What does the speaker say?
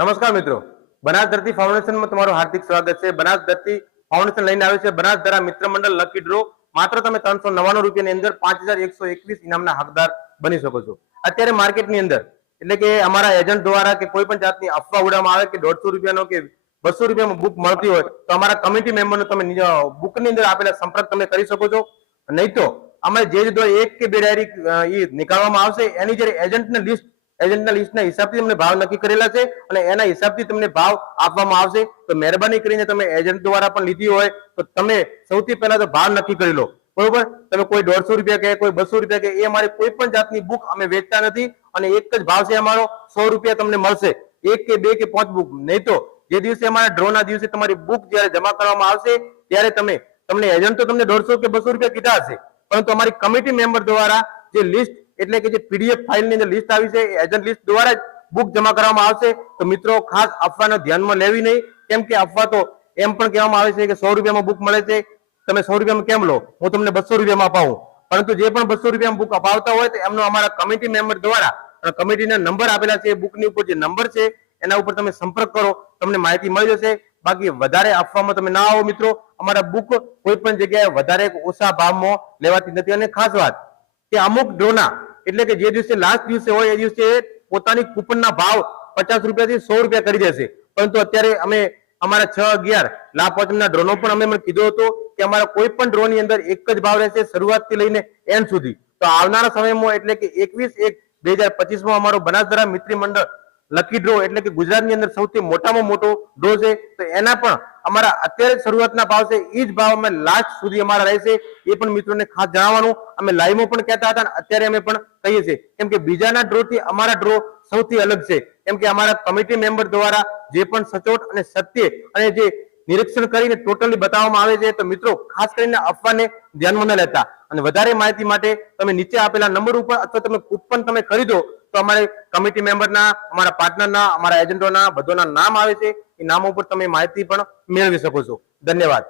નમસ્કાર મિત્રો, બનાસ ધરતી ફાઉન્ડેશનમાં તમારું હાર્દિક સ્વાગત છે। બનાસ ધરતી ફાઉન્ડેશન લઈને આવ્યું છે બનાસધરા મિત્ર મંડળ લકી ડ્રો। માત્ર તમે 399 રૂપિયાની અંદર 5121 ઇનામના હકદાર બની શકો છો। અત્યારે માર્કેટની અંદર એટલે કે અમારા એજન્ટ દ્વારા કે કોઈ પણ જાતની અફવા ઉડાવવામાં આવે કે 150 રૂપિયાનો કે 200 રૂપિયામાં બુક મળતી હોય તો અમારા કમિટી મેમ્બરનો તમે બુકની અંદર આપેલા સંપર્ક તમે કરી શકો છો। નહીં તો અમે જે રીતે એક કે બે ડાયરી નીકાળવામાં આવશે એની જે એજન્ટના લિસ્ટના હિસાબથી તમને ભાવ નક્કી કરેલા છે અને એના હિસાબથી તમને ભાવ આપવામાં આવશે। તો મહેરબાની કરીને તમે એજન્ટ દ્વારા પણ લીધી હોય તો તમે સૌથી પહેલા તો ભાવ નક્કી કરી લો, બરોબર। તમે કોઈ 150 રૂપિયા કે કોઈ 200 રૂપિયા કે એ અમારી કોઈ પણ જાતની બુક અમે વેચતા નથી અને એક જ ભાવ છે અમારો 100 રૂપિયા તમને મળશે, એક કે બે કે 5 બુક। નહીં તો જે દિવસે અમારા ડ્રોના દિવસે તમારી બુક જ્યારે જમા કરવામાં આવશે ત્યારે તમને એજન્ટ તો તમને 150 કે 200 રૂપિયા કીધા હશે, પરંતુ અમારી કમિટી મેમ્બર દ્વારા જે લિસ્ટ એટલે કે જે પીડીએફ ફાઇલની અંદર લિસ્ટ આવી છે એજન્ટ લિસ્ટ દ્વારા જ બુક જમા કરવામાં આવશે। તો મિત્રો ખાસ અફવાને ધ્યાનમાં લેવી નહીં, કેમ કે અફવા તો એમ પણ કહેવામાં આવે છે કે 100 રૂપિયામાં બુક મળે છે, તમે 100 રૂપિયામાં કેમ લો, હું તમને 200 રૂપિયામાં અપાવું। પરંતુ જે પણ 200 રૂપિયામાં બુક અપાવતા હોય તો એમનો અમારા કમિટી મેમ્બર દ્વારા કમિટીના નંબર આપેલા છે, બુકની ઉપર જે નંબર છે એના ઉપર તમે સંપર્ક કરો, તમને માહિતી મળી જશે। બાકી વધારે અફવામાં તમે ના આવો મિત્રો, અમારા બુક કોઈ પણ જગ્યાએ વધારે ઓછા ભાવમાં લેવાતી નથી। અને ખાસ વાત કે અમુક ડ્રોના એટલે કે જે દિવસે લાસ્ટ દિવસે હોય એ દિવસે પોતાની કૂપનના ભાવ 50 રૂપિયાથી 100 રૂપિયા કરી દેશે, પરંતુ અત્યારે અમે અમારા 6-11 લાભ પાંચમના ડ્રોનો પણ અમે કીધું હતું કે અમારા કોઈ પણ ડ્રોની અંદર એક જ ભાવ રહેશે શરૂઆતથી લઈને એન્ડ સુધી। તો આવનારા સમયમાં એટલે કે 21/1/2025 અમારો બનાસધરા મિત્ર મંડળ લકી ડ્રો એટલે કે ગુજરાતની અંદર સૌથી મોટામાં મોટો ડ્રો છે, તો એના પણ અમારા અત્યારે શરૂઆતના ભાવ છે એ જ ભાવ અમે લાસ્ટ સુધી અમારા રહેશે, એ પણ મિત્રોને ખાસ જણાવવાનું। અમે લાઈવમાં પણ કહેતા હતા અને અત્યારે અમે પણ કહીએ છીએ, કેમ કે બીજાના ડ્રો થી અમારા ડ્રો સૌથી અલગ છે, કેમ કે અમારા કમિટી મેમ્બર દ્વારા જે પણ સચોટ અને સત્ય અને જે નિરીક્ષણ કરીને ટોટલી બતાવવામાં આવે છે। તો મિત્રો ખાસ કરીને અફવાને ધ્યાનમાં ન લેતા અને વધારે માહિતી માટે તમે નીચે આપેલા નંબર ઉપર અથવા તમે કૂપન તમે ખરીદો તો અમારે કમિટી મેમ્બરના, અમારા પાર્ટનરના, અમારા એજન્ટોના બધાના નામ આવે છે, એ નામ ઉપર તમે માહિતી પણ મેળવી શકો છો। ધન્યવાદ।